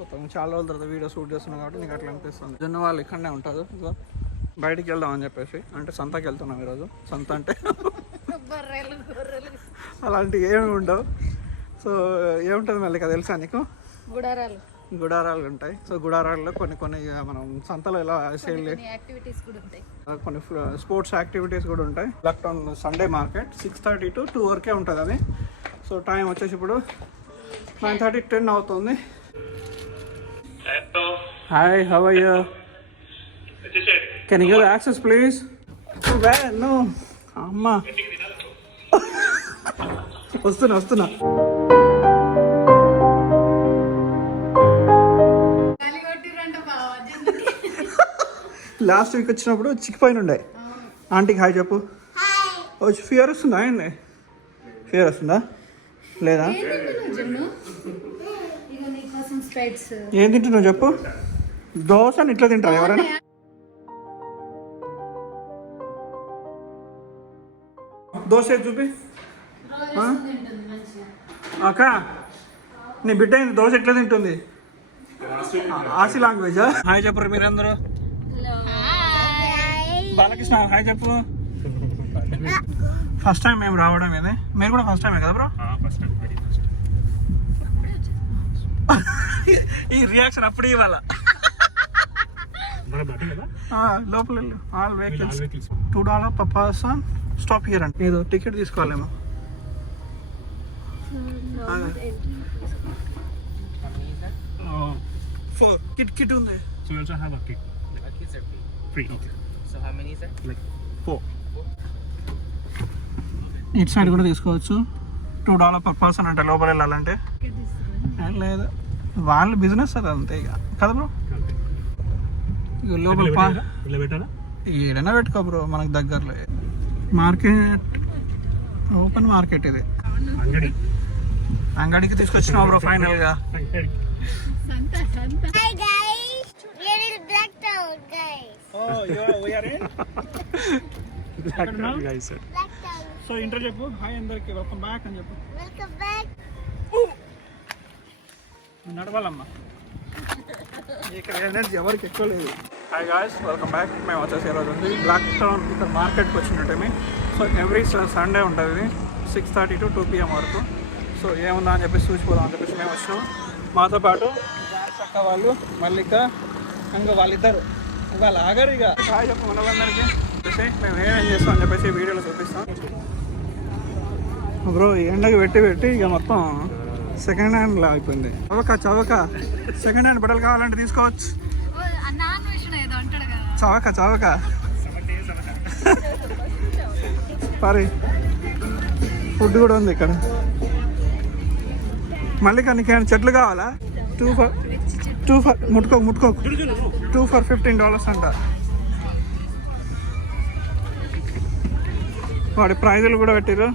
కొత్త చాలా రోజుల తర్వాత వీడియో షూట్ చేస్తున్నాం కాబట్టి నీకు అట్లా అనిపిస్తుంది. జొన్న వాళ్ళు ఇక్కడనే ఉంటారు. సో బయటికి వెళ్దామని చెప్పేసి అంటే సంతకి వెళ్తున్నాం ఈరోజు. సంత అంటే అలాంటివి ఏమి ఉండవు. సో ఏముంటుంది మళ్ళీ కదా తెలుసా నీకు? గుడారాలు ఉంటాయి. సో గుడారాల్లో కొన్ని మనం సంతలో ఎలా కొన్ని స్పోర్ట్స్ యాక్టివిటీస్ కూడా ఉంటాయి. లాక్డౌన్ సండే మార్కెట్ 6:30 to 2 వరకే ఉంటుంది అది. సో టైం వచ్చేసి ఇప్పుడు 9:30, 10 అవుతుంది. Hi, how are you? Can you give access please? No అమ్మా వస్తున్నా. లాస్ట్ వీక్ వచ్చినప్పుడు చిక్కిపోయిన ఉండే. ఆంటీకి హాయ్ చెప్పు. ఫియర్ వస్తుందా? ఏంది ఫియర్ వస్తుందా లేదా? ఏం తింటున్నావు చెప్పు. దోశ ఇట్లా తింటారు ఎవరైనా? దోశ చూపి అక్క. నీ బిడ్డ అయింది దోశ ఎట్లా తింటుంది? ఆసి లాంగ్వేజా? హాయ్ చెప్పరు మీరందరూ. బాలకృష్ణ హాయ్ చెప్పు. ఫస్ట్ టైం మేము రావడం ఇదే. మీరు కూడా ఫస్ట్ టైమే కదా బ్రో? ఈ రియాక్షన్ అప్పుడు ఇవ్వాల. లోపల all vehicles $2 per person. Stop here అంటే ఏదో టికెట్ తీసుకోవాలేమో. కిట్ ఉంది. So you also have a kit. Kids are free. Okay. So how many is that? Like 4. ఇటు సైడ్ కూడా తీసుకోవచ్చు. $2 per person అంటే లోపల వెళ్ళాలంటే. లేదు వాళ్ళ బిజినెస్ అది అంతే ఇక కదా బ్రో. లోపల ఏడైనా పెట్టుకో బ్రో, మనకు దగ్గరలో మార్కెట్, ఓపెన్ మార్కెట్ ఇది. అంగడికి తీసుకొచ్చినావు బ్రో ఫైనల్ గా. సో ఇంటర్ చెప్పు. హాయ్ అందరికి, వెల్కమ్ బ్యాక్ అని చెప్పు. నడవాలమ్మా, ఇక్కడ ఎనర్జీ ఎవరికి ఎక్కువ లేదు. Hi guys, welcome back. మేము వచ్చేసి ఈరోజు ఉంది బ్లాక్ టౌన్ ఇక్కడ మార్కెట్కి వచ్చినట్టు. సో ఎవ్రీ సండే ఉంటుంది 6:30 to 2 PM వరకు. సో ఏముందా అని చెప్పేసి చూసిపోదాం అని చెప్పేసి మేము వచ్చినాం. మాతో పాటు చక్క వాళ్ళు మల్లిక ఇంకా వాళ్ళిద్దరు వాళ్ళు ఆగరు. ఇక హాయ్ చెప్పు మనలందరికీ. మేము ఏమేం చేస్తాం అని చెప్పేసి వీడియోలో చూపిస్తాం బ్రో. ఎండకి పెట్టి ఇక మొత్తం సెకండ్ హ్యాండ్ లా అయిపోయింది. చవక సెకండ్ హ్యాండ్ బట్టలు కావాలంటే తీసుకోవచ్చు. చవక సారీ, ఫుడ్ కూడా ఉంది ఇక్కడ. మళ్ళీ కానీ చెట్లు కావాలా? 2 for ముట్టుకో 2 for $15 అంట. వాడి ప్రైజులు కూడా పెట్టిరు.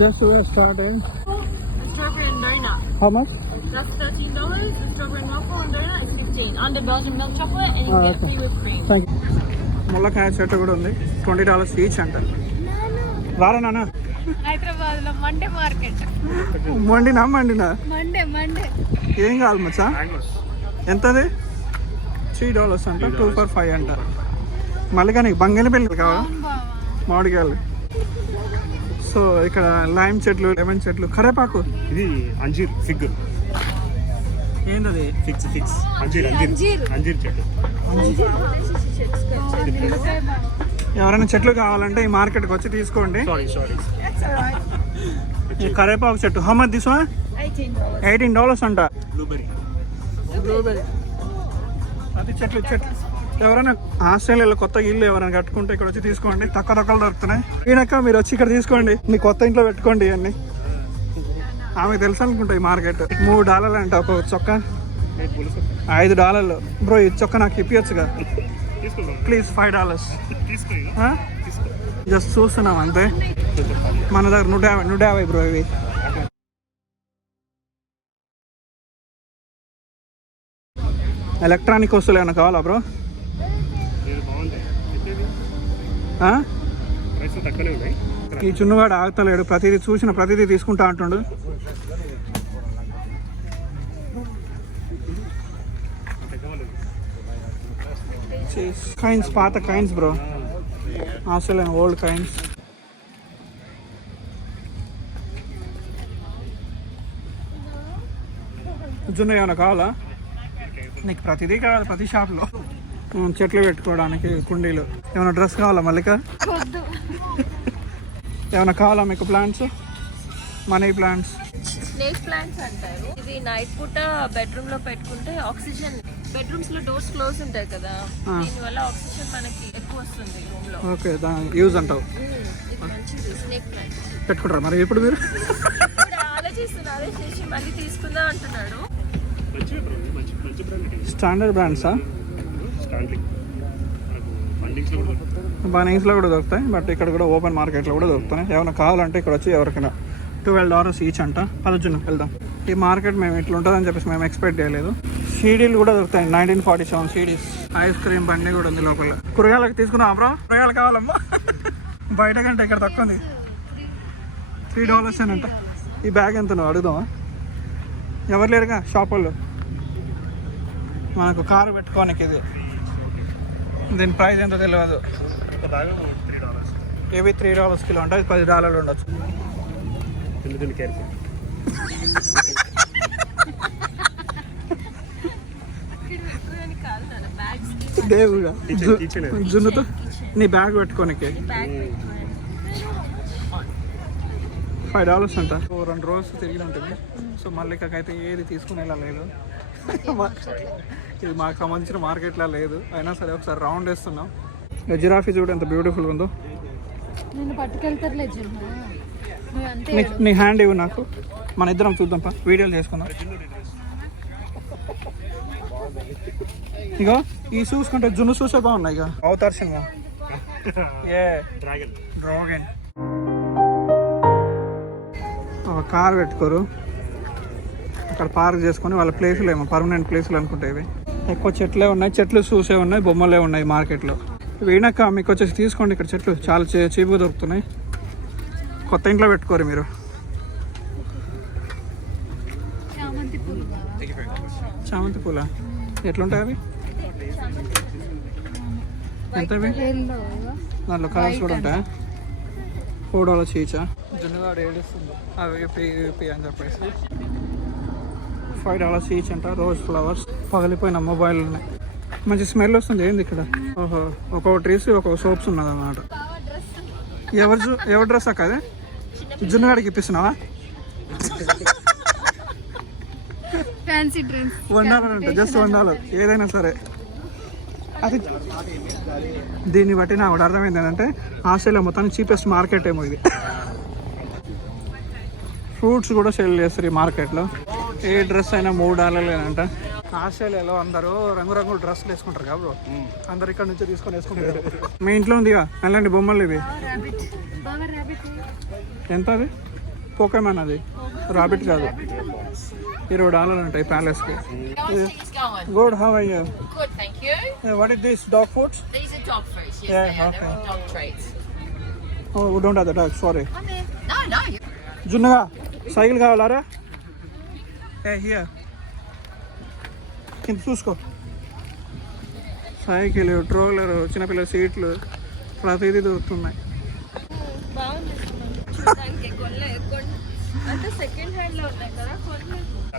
Just started. Strawberry and donut. How much? That's $13. The strawberry waffle and donut is $15. Under Belgian milk chocolate and you get free whipped cream. Thank you. ముల్లకాయ చెట్టు కూడా ఉంది. $20 ఈచ్ అంట. రారా నాన్న. హైదరాబాద్ లో మండే మార్కెట్. మండినా మండే ఏం కావాలి మచ్చా? ఎంతది? $3 అంట. 2 for 5 అంట. మళ్ళీ కానీ బంగాళి పిల్లలు కావాలా? మామిడికాయలు. సో ఇక్కడ లైమ్ చెట్లు, లెమన్ చెట్లు, కరేపాకు. ఇది అంజీర్ ఫిగ్. ఏంటది? ఫిక్స్ అంజీర్ చెట్టు. ఎవరైనా చెట్లు కావాలంటే ఈ మార్కెట్కి వచ్చి తీసుకోండి. ఈ కరేపాకు చెట్టు హౌ మచ్ దిస్ వన్? $18 అంట. బ్లూబెర్రీ అది చెట్లు. ఎవరైనా ఆస్ట్రేలియాలో కొత్త ఇల్లు ఎవరైనా కట్టుకుంటే ఇక్కడ వచ్చి తీసుకోండి. తక్కువ దొరుకుతున్నాయి. ఈయనక్క మీరు వచ్చి ఇక్కడ తీసుకోండి, మీ కొత్త ఇంట్లో పెట్టుకోండి. ఇవన్నీ ఆమెకు తెలుసు అనుకుంటా. ఈ మార్కెట్ $3 అంట ఒక చొక్కా. $5 బ్రో. ఈ చొక్కా నాకు ఇప్పించచ్చుగా ప్లీజ్. $5 జస్ట్ చూస్తున్నాం అంతే. మన దగ్గర 150 బ్రో. ఇవి ఎలక్ట్రానిక్ వస్తువులు ఏమైనా కావాలా బ్రో? ఈ చున్నుగాడు ఆగుతలేడు, ప్రతిదీ చూసిన ప్రతిదీ తీసుకుంటా అంటుండు. కైన్స్, పాత కైన్స్ బ్రో, అసలు ఓల్డ్ కైన్స్. జున్ను ఏమైనా కావాలా నీకు? ప్రతిదీ కావాలి ప్రతి షాప్లో. చెట్లు పెట్టుకోవడానికి కుండీలు. ఏమైనా డ్రెస్ కావాలా మల్లిక? ఏమైనా కావాలా మీకు? Plants, money plants, snake plants అంటారు. ఇది నైట్ పూట బెడ్రూమ్ లో పెట్టుకుంటే ఆక్సిజన్, బెడ్రూమ్స్ లో డోర్స్ క్లోజ్ ఉంటాయి కదా, దీనివల్ల ఆక్సిజన్ మనకి ఎక్కువ వస్తుంది రూమ్ లో. ఓకే, దాని యూజ్ అంటావు. ఇది మంచిది స్నేక్ ప్లాంట్. పెట్టుకుంటారా మరి ఇప్పుడు మీరు? ఆలోచిస్తున్నా, అదే చేసి మళ్ళీ తీసుకుందాం అంటున్నాడు. స్టాండర్డ్ బ్రాండ్సా? బనీస్లో కూడా దొరుకుతాయి, బట్ ఇక్కడ కూడా ఓపెన్ మార్కెట్లో కూడా దొరుకుతాయి. ఏమైనా కావాలంటే ఇక్కడ వచ్చి ఎవరికైనా $12 ఈచ్ అంట. పదజున్న వెళ్దాం. ఈ మార్కెట్ మేము ఇట్లా ఉంటుందని చెప్పేసి మేము ఎక్స్పెక్ట్ చేయలేదు. సీడీలు కూడా దొరుకుతాయి, 1947 సీడీస్. ఐస్ క్రీమ్ బండి కూడా ఉంది లోపల. కూరగాయలకు తీసుకున్నాం బ్రో? కూరగాయలు కావాలమ్మా? బయట కంటే ఇక్కడ తక్కువ ఉంది, $3 అంట. ఈ బ్యాగ్ ఎంత నువ్వు అడుగుదామా? ఎవరు లేరుగా షాప్ వాళ్ళు. మనకు కారు పెట్టుకోనికి ఇది. దీని ప్రైస్ ఎంతో తెలియదు. ఇవి $3 కిలో అంటే $10 ఉండొచ్చు. దేవుడా, జున్నుతో నీ బ్యాగ్ పెట్టుకోనికి $5 అంట. 2 రోజులు తిరిగి ఉంటుంది. సో మళ్ళీ ఇక్కడికైతే ఏది తీసుకునేలా లేదు. ఇది మాకు సంబంధించిన మార్కెట్లా లేదు. అయినా సరే ఒకసారి రౌండ్ వేస్తున్నాం. జిరాఫీ చూడు ఎంత బ్యూటిఫుల్ ఉందో. నీ హ్యాండ్ ఇవ్వు నాకు, మన ఇద్దరం చూద్దాం, వీడియోలు చేసుకుందాం. ఇక ఈ షూస్ కంటే జున్ను షూసే బాగున్నాయి. ఇక అవతార్షన్గా డ్రాగన్. ఒక కార్ పెట్టుకోరు, అక్కడ పార్క్ చేసుకొని వాళ్ళ ప్లేసులు ఏమో పర్మనెంట్ ప్లేసులు అనుకుంటాయి. ఎక్కువ చెట్లే ఉన్నాయి, చెట్లు చూసే ఉన్నాయి, బొమ్మలే ఉన్నాయి మార్కెట్లో. వీణక్క మీకు వచ్చేసి తీసుకోండి, ఇక్కడ చెట్లు చాలా చీపుగా దొరుకుతున్నాయి. కొత్త ఇంట్లో పెట్టుకోరు మీరు. చామంతి పూల ఎట్లుంటాయి అవి? ఎంత? దాంట్లో కలర్స్ కూడా ఉంటాయా? $4 చీచా. జున్నుగాడు ఏడుస్తుంది అవి అని చెప్పేసి. $5 ఈచ్ అంట. రోజ్ ఫ్లవర్స్, పగిలిపోయిన మొబైల్ ఉన్నాయి. మంచి స్మెల్ వస్తుంది. ఏంది ఇక్కడ? ఓహో, ఒక్కొక్క ట్రీస్ ఒక్కొక్క సోప్స్ ఉన్నది అన్నమాట. ఎవరి డ్రెస్ అక్క? అదే జున్నుగాడికి ఇప్పిస్తున్నావా? $1 అంట, జస్ట్ $1. ఏదైనా సరే అది. దీన్ని బట్టి నాకు అర్థమైంది ఏంటంటే ఆస్ట్రేలియా మొత్తానికి చీపెస్ట్ మార్కెట్ ఏమో ఇది. ఫ్రూట్స్ కూడా సేల్ చేస్తారు ఈ మార్కెట్లో. ఏ డ్రెస్ అయినా $3 అంట. ఆస్ట్రేలియాలో అందరూ రంగురంగుల డ్రెస్సులు వేసుకుంటారు కాబట్టి అందరు ఇక్కడ నుంచి తీసుకొని వేసుకుంటారు. మీ ఇంట్లో ఉందిగా అలాంటి బొమ్మలు ఇవి. ఎంత అది? పోకేమాన్ అది, రాబిట్ కాదు. $20 ఉంటాయి ప్యాలెస్కి. Good, how are you? Good, thank you. What is this, dog foods? These are dog foods, yes, Yeah, they are. okay. They're all dog treats. Oh, we don't have the dog, sorry. Come here. No, no. జున్నుగా cycle కావాలారా? ఏ here కింద చూసుకో. Cycle, troller, చిన్నపిల్లల సీట్లు, ప్రతిదీ దొరుకుతున్నాయి.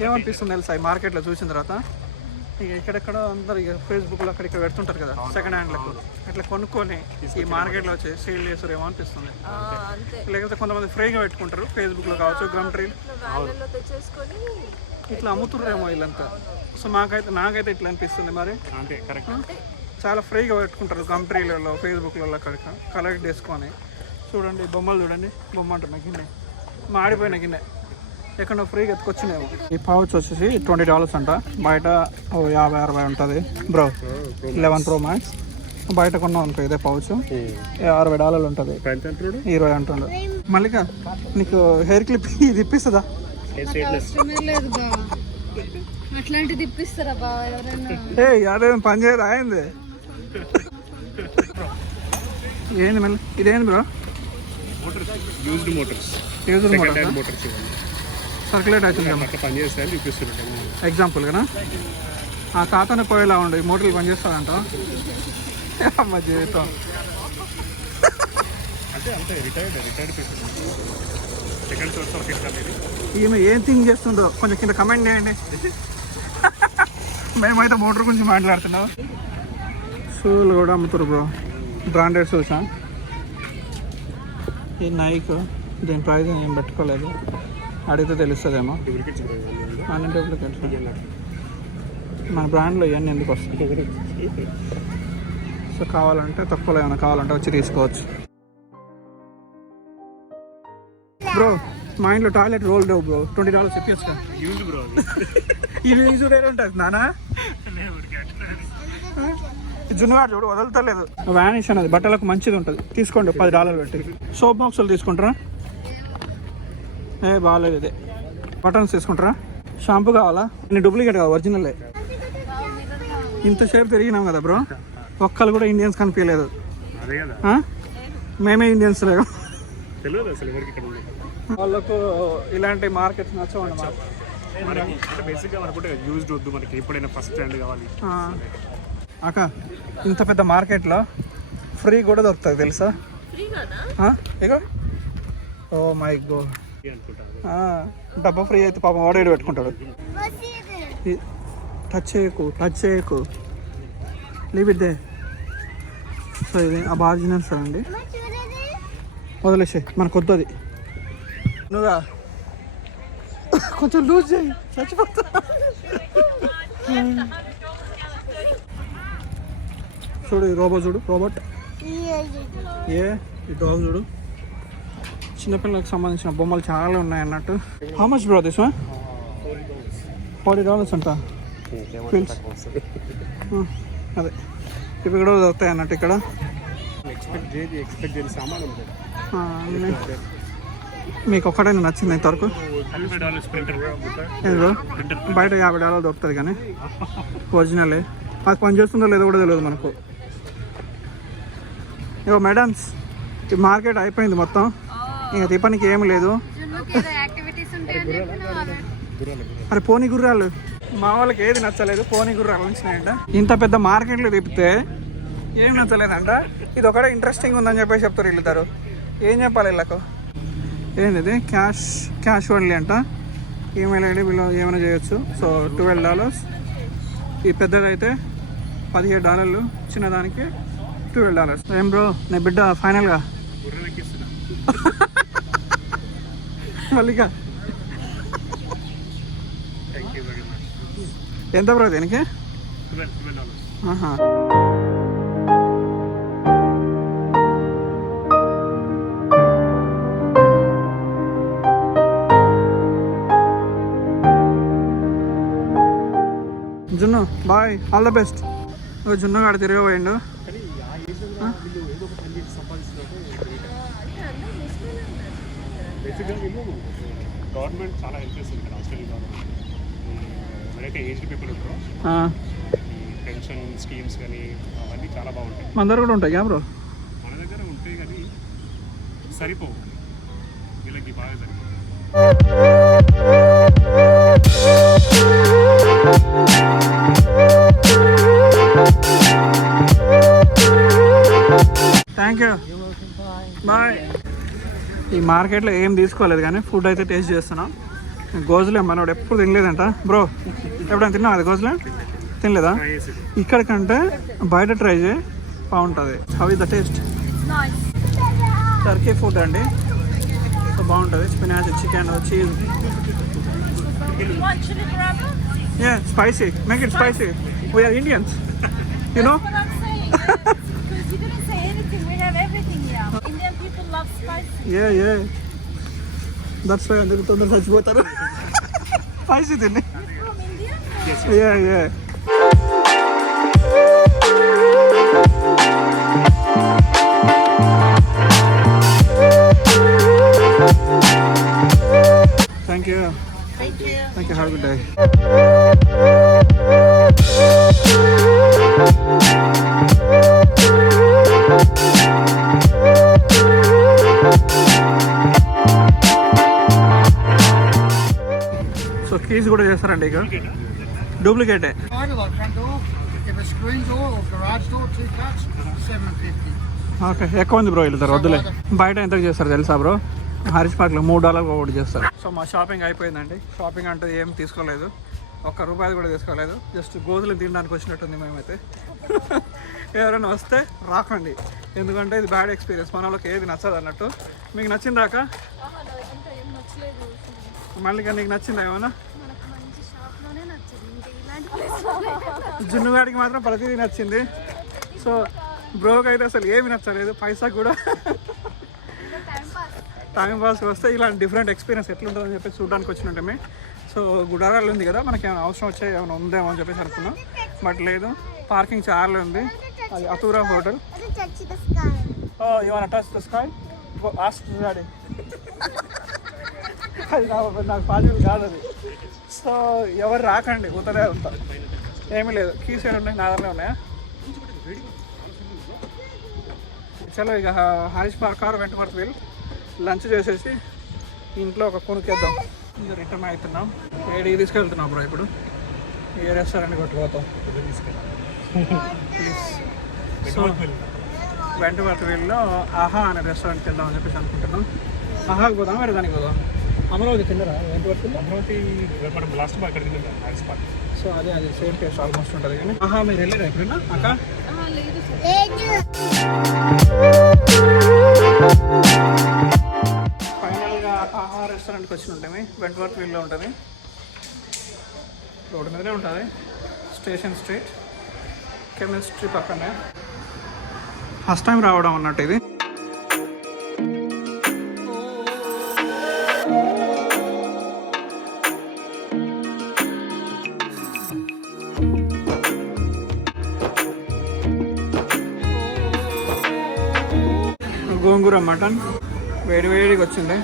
ఏమనిపిస్తుంది తెలుసా ఈ మార్కెట్లో చూసిన తర్వాత? ఇక ఇక్కడెక్కడ అందరు ఇక ఫేస్బుక్లో అక్కడిక్కడ పెడుతుంటారు కదా సెకండ్ హ్యాండ్లకు, ఇట్లా కొనుక్కొని ఈ మార్కెట్లో వచ్చి సేల్ చేస్తారు ఏమో అనిపిస్తుంది. లేకపోతే కొంతమంది ఫ్రీగా పెట్టుకుంటారు ఫేస్బుక్లో కావచ్చు, గమ్ ట్రీ ఇట్లా అమ్ముతుర్రేమో వీళ్ళంతా. సో నాకైతే ఇట్లా అనిపిస్తుంది. మరి అంతే, కరెక్ట్. చాలా ఫ్రీగా పెట్టుకుంటారు గమ్ ట్రీలలో, ఫేస్బుక్లలో అక్కడికి కలెక్ట్ చేసుకొని. చూడండి బొమ్మలు, చూడండి బొమ్మ అంటున్నా గిన్నె, మాడిపోయిన గిన్నె ఎక్కడో ఫ్రీగా ఎత్తుకొచ్చినేమో. ఈ పౌచ్ వచ్చేసి $20 అంట. బయట 50-60 ఉంటుంది బ్రో. 11 Pro Max బయట కొన్నాం అనుకో ఇదే పౌచ్ $60 ఉంటుంది. 20 అంటుండు. మల్లిక నీకు హెయిర్ క్లిప్ ఇది ఇప్పిస్తుందా? అట్లాంటిది ఇప్పిస్తారా బా ఎవరైనా? అదేం పని చేయదు అయింది. ఏంది మళ్ళీ ఇదేంది bro? Motors used Motors use second hand Motors ఇవన్నీ సర్క్యులేట్ అవుతుంది కదా అట్లా పనిచేస్తాయని చూపిస్తున్నాడు. ఎగ్జాంపుల్ కదా ఆ తాతను పోయేలా ఉండు ఈ మోటార్లు పనిచేస్తాడంట అమ్మ జీవితం. అంటే అంతే retired people second source of income ఇది. ఈమె ఏం థింక్ చేస్తుందో కొంచెం కింద కమెంట్ చేయండి. మేమైతే మోటార్ గురించి మాట్లాడుతున్నాం. షూలు కూడా అమ్ముతారు బ్రో, బ్రాండెడ్ షూసా. ఈ నైక్ దీని ప్రైస్ నేను పెట్టుకోలేదు, అడిగితే తెలుస్తుందేమో. డూప్లికేట్స్ అన్ని డూప్లికేట్స్ మన బ్రాండ్లో ఇవన్నీ ఎందుకు వస్తాయి. సో కావాలంటే తక్కువలో ఏమైనా కావాలంటే వచ్చి తీసుకోవచ్చు. బ్రో మా ఇంట్లో టాయిలెట్ రోల్ లేవు బ్రో, $20 చెప్పేస్తా. యూజ్ బ్రో ఇది యూజ్ ఉంటుంది నానా. జున్నుగాడు చూడు వదలతలేదు. వ్యానిష్ అనేది బట్టలకు మంచిది ఉంటుంది, తీసుకోండి $10 పెట్టి. సోప్ బాక్సులు తీసుకుంటారా? బాగాలేదు ఇదే. బటన్స్ తీసుకుంటారా? షాంపూ కావాలా? నేను డూప్లికేట్ కావాలి, ఒరిజినలే. ఇంతసేపు తిరిగినాం కదా బ్రో, ఒక్కరు కూడా ఇండియన్స్ కనిపించలేదు. అదే కదా మేమే ఇండియన్స్ లేవు. తెలియదు అసలు ఎవరికి ఇక్కడ ఉంది. వాళ్ళకు ఇలాంటి మార్కెట్స్ నచ్చవండి మాకు. మనకి అంటే బేసిక్గా అనుకుంటే యూజ్డ్ వద్దు, మనకి ఎప్పుడైనా ఫస్ట్ హ్యాండ్ కావాలి. అక్క ఇంత పెద్ద మార్కెట్లో ఫ్రీ కూడా దొరుకుతుంది తెలుసా? ఇగో ఓ మై గో అనుకుంటారు డబ్బా ఫ్రీ అయితే పాపం వాడేడు పెట్టుకుంటాడు. టచ్ చేయకు లీవ్ ఇట్ దే. సో ఇది ఆ ఒరిజినల్స్ అండి, వదిలేసే మనకు వద్దు అది. నువ్వా కొంచెం లూజ్ చేయి, చచ్చిపోతా. చూడు ఈ రోబోట్ ఈ డాగ్ చూడు. చిన్నపిల్లలకు సంబంధించిన బొమ్మలు చాలా ఉన్నాయి అన్నట్టు. How much bro this one? $40 అంట. అదే ఇప్పుడు కూడా దొరుకుతాయి అన్నట్టు ఇక్కడ. ఎక్స్పెక్ట్ చేసి సామాన్ ఉంటుంది. మీకు ఒక్కటే నచ్చింది ఇంతవరకు? $100 ప్రింటర్ బయట $50 దొరుకుతుంది కానీ ఒరిజినలే. అది పని చేస్తుందో లేదో కూడా తెలియదు మనకు. ఇగో మేడమ్స్ ఈ మార్కెట్ అయిపోయింది మొత్తం, ఇంకా తిప్పనికి ఏమి లేదు. అరే పోనీ గుర్రాలు మా వాళ్ళకి ఏది నచ్చలేదు, పోనీ గుర్రాలు వచ్చినాయంట. ఇంత పెద్ద మార్కెట్లో తిప్పితే ఏం నచ్చలేదంట. ఇది ఒకటే ఇంట్రెస్టింగ్ ఉందని చెప్పేసి చెప్తారు వీళ్ళిద్దరు. ఏం చెప్పాలి వీళ్ళకు? ఏంటిది క్యాష్ ఓన్లీ అంట. ఈమెయిల్ ఐడి వీళ్ళు ఏమైనా చేయొచ్చు. సో $12. ఈ పెద్దదైతే $17, చిన్నదానికి $12. ఏం బ్రో నీ బిడ్డ ఫైనల్గా మల్లిక ఎంత బ్రో దీనికి? $12. జున్ను బాయ్, ఆల్ ద బెస్ట్. జున్ను కాడ తిరగబోయిండు. బేసిక్గా వీళ్ళు గవర్నమెంట్ చాలా హెల్ప్ చేస్తుంది ఇక్కడ. ఆస్ట్రేలియా గవర్నమెంట్ ఎవరైతే ఏజ్డ్ పీపుల్ ఉంటారో ఈ పెన్షన్ స్కీమ్స్ కానీ అవన్నీ చాలా బాగుంటాయి. మన దగ్గర కూడా ఉంటాయి బ్రో. మన దగ్గర ఉంటాయి కానీ సరిపోవు, వీళ్ళకి బాగా సరిపోవు. Thank you bye. ఈ మార్కెట్లో ఏం తీసుకోలేదు కానీ ఫుడ్ అయితే టేస్ట్ చేస్తున్నాం. గోజులే మనోడు ఎప్పుడు తినలేదంట. బ్రో ఎప్పుడైనా తిన్నావు అది గోజులే? తినలేదా? ఇక్కడ కంటే బయట ట్రై చేయి, బాగుంటుంది. How is the taste? Turkey food అండి, సో బాగుంటుంది. Spinach, chicken, cheese. Yeah, spicy. Make it spicy. We are Indians, you know. You didn't say anything. We have everything here. Indian people love spicy. Yeah. That's why అందరూ తొందర చచ్చిపోతారు. Spicy తిని. From India? Yeah. Thank you. Have a good day. Keys కూడా చేస్తారండి ఇక డూప్లికేటే. Side like front door. If a screen door or garage door, 2 cuts, $7.50. Okay, ఎక్కువ ఉంది bro వెళ్తారు వద్దులే. బయట ఎంతకు చేస్తారు తెలుసా బ్రో? హరీష్ పార్క్లో $3 ఒకటి చేస్తారు. సో మా షాపింగ్ అయిపోయిందండి. షాపింగ్ అంటే ఏం తీసుకోలేదు, ₹1 కూడా తీసుకోలేదు. జస్ట్ గోధులు తినడానికి వచ్చినట్టుంది మేమైతే. ఎవరైనా వస్తే రాకండి, ఎందుకంటే ఇది బ్యాడ్ ఎక్స్పీరియన్స్. మన వాళ్ళకి ఏది నచ్చదు అన్నట్టు. మీకు నచ్చిందాక మళ్ళీ నీకు నచ్చిందా ఏమన్నా? జున్నుగాడికి మాత్రం ప్రతిదీ నచ్చింది. సో బ్రోకి అయితే అసలు ఏమి నచ్చలేదు, పైసా కూడా. టైం పాస్కి వస్తే ఇలాంటి డిఫరెంట్ ఎక్స్పీరియన్స్ ఎట్లుంటుందని చెప్పేసి చూడడానికి వచ్చినట్టే. సో గుడారాలు ఉంది కదా, మనకి ఏమైనా అవసరం వచ్చే ఏమైనా ఉందేమో అని చెప్పేసి అనుకున్నాం, బట్ లేదు. పార్కింగ్ చాలా ఉంది. అది అతూరా హోటల్. ఏమైనా టచ్ ద స్కై ఆస్ట్రాడి అది నాకు పాజిబుల్ కాదు అది. సో ఎవరు రాకండి, ఉత్తరే ఉంటారు. ఏమీ లేదు. కీస్ ఏమి ఉన్నాయి, నా దగ్గరనే ఉన్నాయా? చలో ఇక Harris Park or Wentworthville lunch చేసేసి ఇంట్లో ఒక కొనుక్కేద్దాం. ఇక రిటర్న్ అవుతున్నాం. ఏడికి తీసుకెళ్తున్నాం బ్రో ఇప్పుడు? ఏ రెస్టారెంట్ కొట్టుకుపోతాం ప్లీజ్. సో వెంటవర్త్ విల్లో ఆహా అనే రెస్టారెంట్కి వెళ్దామని చెప్పేసి అనుకుంటున్నాం. ఆహాకి పోదాం, వేరే దానికి పోదాం. అమరావతి తిన్నారా వెంటవర్త్? అమరావతి లాస్ట్ అక్కడ తిన్నాం హరీష్ పార్క్. సో అదే సేమ్ టేస్ట్ ఆల్మోస్ట్ ఉంటుంది. కానీ ఆహా మీరు వెళ్ళారా ఎప్పుడైనా అక్క? ఫైనల్గా ఆహా రెస్టారెంట్కి వచ్చి ఉంటాయి. వెంటవర్త్ విల్లో ఉంటుంది, రోడ్డు మీదనే ఉంటుంది. స్టేషన్ స్ట్రీట్, కెమిస్ట్రీ పక్కనే. ఫస్ట్ టైం రావడం అన్నట్టు ఇది. గోంగూర మటన్ వేడివేడికి వచ్చింది.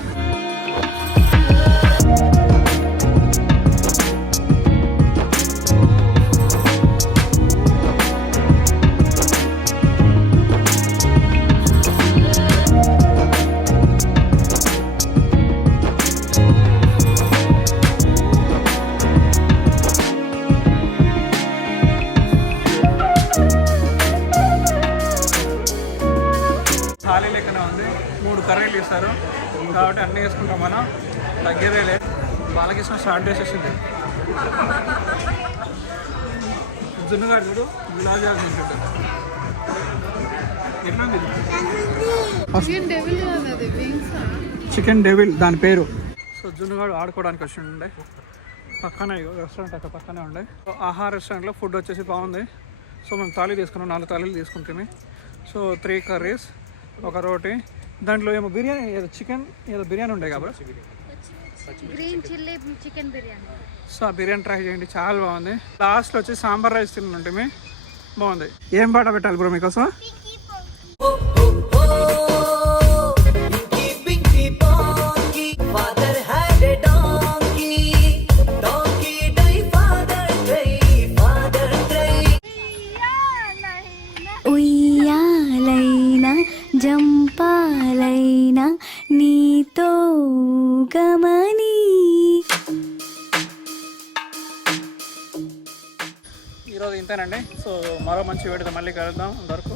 థాలీ లెక్కనే ఉంది. 3 కర్రీలు ఇస్తారు కాబట్టి అన్నీ వేసుకుంటాం మనం. తగ్గేదే లేదు. బాలకృష్ణ స్టార్ట్ చేసేసింది. జున్నుగాడు చూడు గులాబ్ జామ్ తింటుంటాడు. ఎట్లా చికెన్ డెవిల్ దాని పేరు. సో జున్నుగాడు ఆడుకోవడానికి వచ్చి ఉండే. పక్కనే రెస్టారెంట్ అక్కడ పక్కనే ఉండే. ఆహా రెస్టారెంట్లో ఫుడ్ వచ్చేసి బాగుంది. సో మేము థాలీ తీసుకున్నాం, 4 థాలీలు తీసుకుంటుంది. సో 3 కర్రీస్, ఒక రోటీ, దాంట్లో ఏమో బిర్యానీ, ఏదో చికెన్ ఏదో బిర్యానీ ఉండే కాబట్టి green chilli chicken biryani. So ఆ బిర్యానీ ట్రై చేయండి, చాలా బాగుంది. లాస్ట్లో వచ్చి సాంబార్ రైస్ తిన్నుంటే బాగుంది. ఏం పాట పెట్టాలి బ్రో మీకోసం? ఉయ్యాలైనా జంపాలైనా నీతో గమని. ఈరోజు ఇంతేనండి. సో మరో మంచి వీడియోతో మళ్ళీ కలుద్దాం. అంతవరకు